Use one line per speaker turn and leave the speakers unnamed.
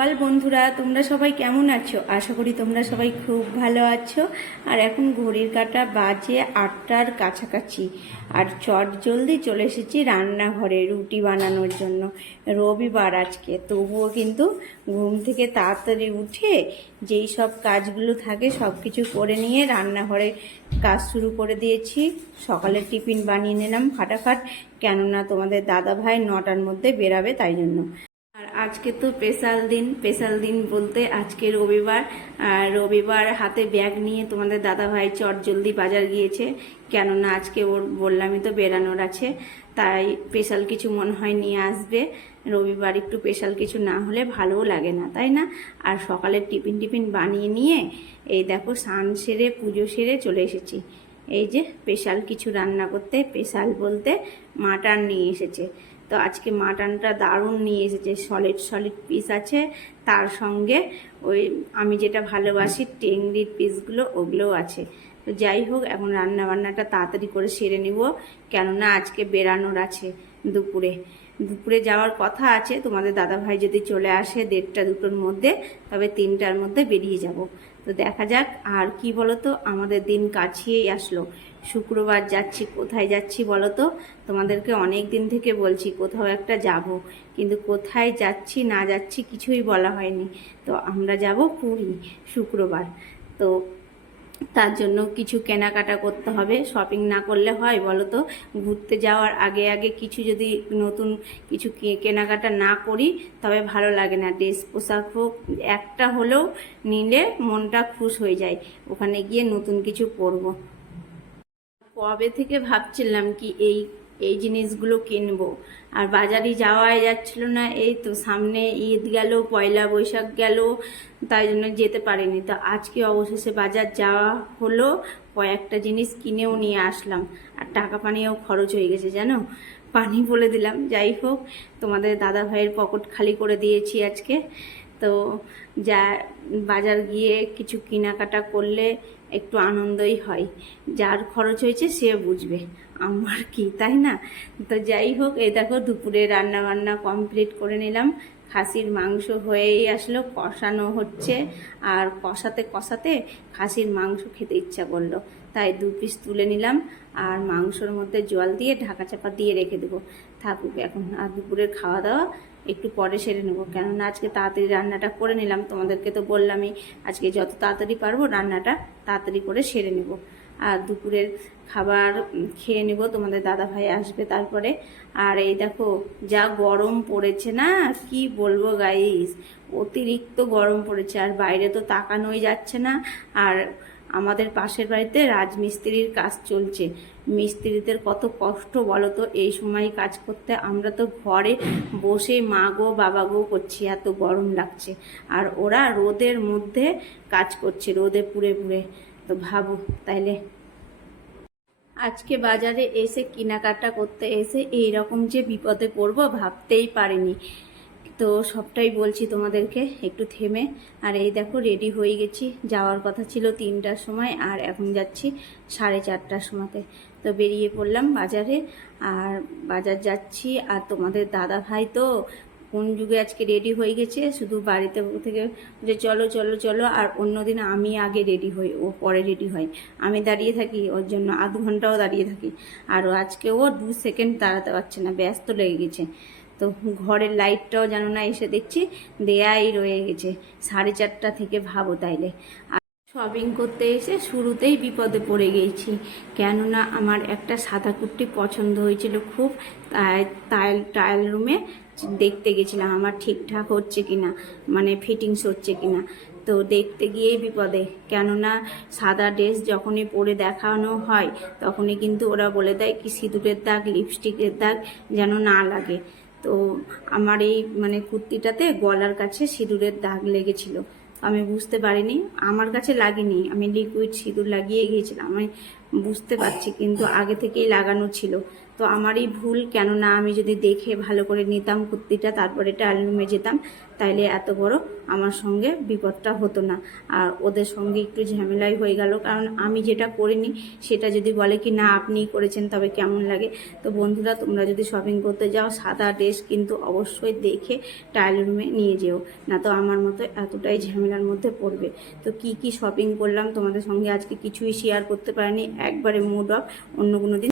সকাল বন্ধুরা, তোমরা সবাই কেমন আছো? আশা করি তোমরা সবাই খুব ভালো আছো। আর এখন ঘড়ির কাটা বাজে আটটার কাছাকাছি। আর চট জলদি চলে এসেছি রান্নাঘরে রুটি বানানোর জন্য। রবিবার আজকে, তবুও কিন্তু ঘুম থেকে তাড়াতাড়ি উঠে যেই সব কাজগুলো থাকে সব কিছু করে নিয়ে রান্নাঘরে কাজ শুরু করে দিয়েছি। সকালে টিফিন বানিয়ে নিলাম ফাটাফাট। কেননা তোমাদের দাদা ভাই নটার মধ্যে বেরাবে তাই জন্য। আজকে তো স্পেশাল দিন স্পেশাল দিন বলতে আজকে রবিবার। আর রবিবার হাতে ব্যাগ নিয়ে তোমাদের দাদা ভাই চট জলদি বাজার গিয়েছে। কেননা আজকে ওর বললামই তো বেরানোর আছে, তাই স্পেশাল কিছু মনে হয় নিয়ে আসবে। রবিবার একটু স্পেশাল কিছু না হলে ভালোও লাগে না, তাই না? আর সকালে টিফিন টিফিন বানিয়ে নিয়ে এই দেখো স্নান সেরে, পুজো সেরে চলে এসেছি। এই যে স্পেশাল কিছু রান্না করতে স্পেশাল বলতে মাটন নিয়ে এসেছে। তো আজকে মাটনটা দারুণ নিয়ে এসেছে সলিড সলিড পিস আছে। তার সঙ্গে ওই আমি যেটা ভালোবাসি, টেংরির পিসগুলো ওগুলোও আছে। তো যাই হোক, এখন রান্না বান্নাটা তাড়াতাড়ি করে সেরে নিব। কেননা আজকে বেরানোর আছে দুপুরে। দুপুরে যাওয়ার কথা আছে, তোমাদের দাদাভাই যদি চলে আসে দেড়টা দুটোর মধ্যে, তবে তিনটার মধ্যে বেরিয়ে যাব। তো দেখা যাক আর কি বলতো, আমাদের দিন কাছিয়েই আসলো। শুক্রবার যাচ্ছি, কোথায় যাচ্ছি বলো তো তোমাদেরকে অনেক দিন থেকে বলছি কোথাও একটা যাব। কিন্তু কোথায় যাচ্ছি, না যাচ্ছি কিছুই বলা হয়নি। তো আমরা যাব পুরী শুক্রবার। তো তার জন্য কিছু কেনাকাটা করতে হবে। শপিং না করলে হয় বলো তো ঘুরতে যাওয়ার আগে আগে কিছু যদি নতুন কিছু কেনাকাটা না করি, তবে ভালো লাগে না। ড্রেস পোশাক হোক, একটা হলেও নিলে মনটা খুশ হয়ে যায়। ওখানে গিয়ে নতুন কিছু পরবো। কবে থেকে ভাবছিলাম কি এই এই জিনিসগুলো কিনবো। আর বাজারে যাওয়াই যাচ্ছিল না, এই তো সামনে ঈদ গেল, পয়লা বৈশাখ গেল, তাই জন্য যেতে পারিনি। তো আজকে অবশেষে বাজার যাওয়া হলো, কয়েকটা জিনিস কিনেও নিয়ে আসলাম। আর টাকা পানিও খরচ হয়ে গেছে, জানো? পানি বলে দিলাম। যাই হোক, তোমাদের দাদা ভাইয়ের পকেট খালি করে দিয়েছি আজকে। তো যা বাজার গিয়ে কিছু কেনাকাটা করলে একটু আনন্দই হয়। যার খরচ হয়েছে সে বুঝবে আমার কি, তাই না? তো যাই হোক এ দেখো দুপুরে রান্না বান্না কমপ্লিট করে নিলাম। খাসির মাংস হয়েই আসলো, কষানো হচ্ছে। আর কষাতে কষাতে খাসির মাংস খেতে ইচ্ছা করল। তাই দু পিস তুলে নিলাম আর মাংসর মধ্যে জল দিয়ে ঢাকা চাপা দিয়ে রেখে দেবো। থাকুক এখন, আর দুপুরের খাওয়া দাওয়া একটু পরে সেরে নেব। কেননা আজকে তাড়াতাড়ি রান্নাটা করে নিলাম। তোমাদেরকে তো বললামই আজকে যত তাড়াতাড়ি পারব রান্নাটা তাড়াতাড়ি করে সেরে নেব। আর দুপুরের খাবার খেয়ে নেব। তোমাদের দাদা ভাই আসবে তারপরে। আর এই দেখো, যা গরম পড়েছে না, কি বলব গাইস অতিরিক্ত গরম পড়েছে। আর বাইরে তো তাকানোই যাচ্ছে না। আর আমাদের পাশের বাড়িতে রাজমিস্ত্রির কাজ চলছে। মিস্ত্রিদের কত কষ্ট বলো তো এই সময় কাজ করতে আমরা তো ঘরে বসে মা গো, বাবা গো করছি, এত গরম লাগছে। আর ওরা রোদের মধ্যে কাজ করছে, রোদে পুড়ে পুড়ে। তো ভাবো তাইলে। আজকে বাজারে এসে কেনাকাটা করতে এসে এই রকম যে বিপদে পড়ব ভাবতেই পারিনি। তো সবটাই বলছি তোমাদেরকে, একটু থেমে। আর এই দেখো রেডি হয়ে গেছি। যাওয়ার কথা ছিল তিনটার সময় আর এখন যাচ্ছি সাড়ে চারটার সময়তে। তো বেরিয়ে পড়লাম বাজারে। আর বাজার যাচ্ছি, আর তোমাদের দাদা ভাই তো কোন যুগে আজকে রেডি হয়ে গেছে? শুধু বাড়িতে থেকে যে চলো চলো চলো, আর অন্যদিন আমি আগে রেডি হই, ও পরে রেডি হয়। আমি দাঁড়িয়ে থাকি, ওর জন্য আধ ঘন্টাও দাঁড়িয়ে থাকি। আর আজকে ও দু সেকেন্ড দাঁড়াতে পারছে না, ব্যস্ত লেগে গেছে। তো ঘরের লাইটটাও যেন না এসে দেখছি দেয়াই রয়ে গেছে। সাড়ে চারটা থেকে ভাবো তাইলে। আর শপিং করতে এসে শুরুতেই বিপদে পড়ে গেছি। কেননা আমার একটা সাদা কুর্তি পছন্দ হয়েছিল খুব, তাই টাইল ট্রায়াল রুমে দেখতে গেছিলাম আমার ঠিকঠাক হচ্ছে কিনা মানে ফিটিংস হচ্ছে কিনা। তো দেখতে গিয়েই বিপদে, কেননা সাদা ড্রেস যখনই পরে দেখানো হয়, তখনই কিন্তু ওরা বলে দেয় কি সিঁদুরের দাগ লিপস্টিকের দাগ যেন না লাগে। তো আমার এই মানে কুর্তিটাতে গলার কাছে সিঁদুরের দাগ লেগেছিল। আমি বুঝতে পারিনি, আমার কাছে লাগিনি। আমি লিকুইড সিঁদুর লাগিয়ে গিয়েছিলাম, আমি বুঝতে পারছি, কিন্তু আগে থেকেই লাগানো ছিল। তো আমারই ভুল, কেননা আমি যদি দেখে ভালো করে নিতাম কুর্তিটা, তারপরে ট্রায়াল রুমে যেতাম, তাইলে এত বড় আমার সঙ্গে বিপদটা হতো না। আর ওদের সঙ্গে একটু ঝামেলাই হয়ে গেল, কারণ আমি যেটা করিনি, সেটা যদি বলে কি না আপনিই করেছেন, তবে কেমন লাগে? তো বন্ধুরা, তোমরা যদি শপিং করতে যাও, সাদা ড্রেস কিন্তু অবশ্যই দেখে ট্রায়াল রুমে নিয়ে যেও, না তো আমার মতো এতটাই ঝামেলার মধ্যে পড়বে। তো কি কি শপিং করলাম, তোমাদের সঙ্গে আজকে কিছুই শেয়ার করতে পারিনি, একবারে মুড অফ অন্য কোনো দিন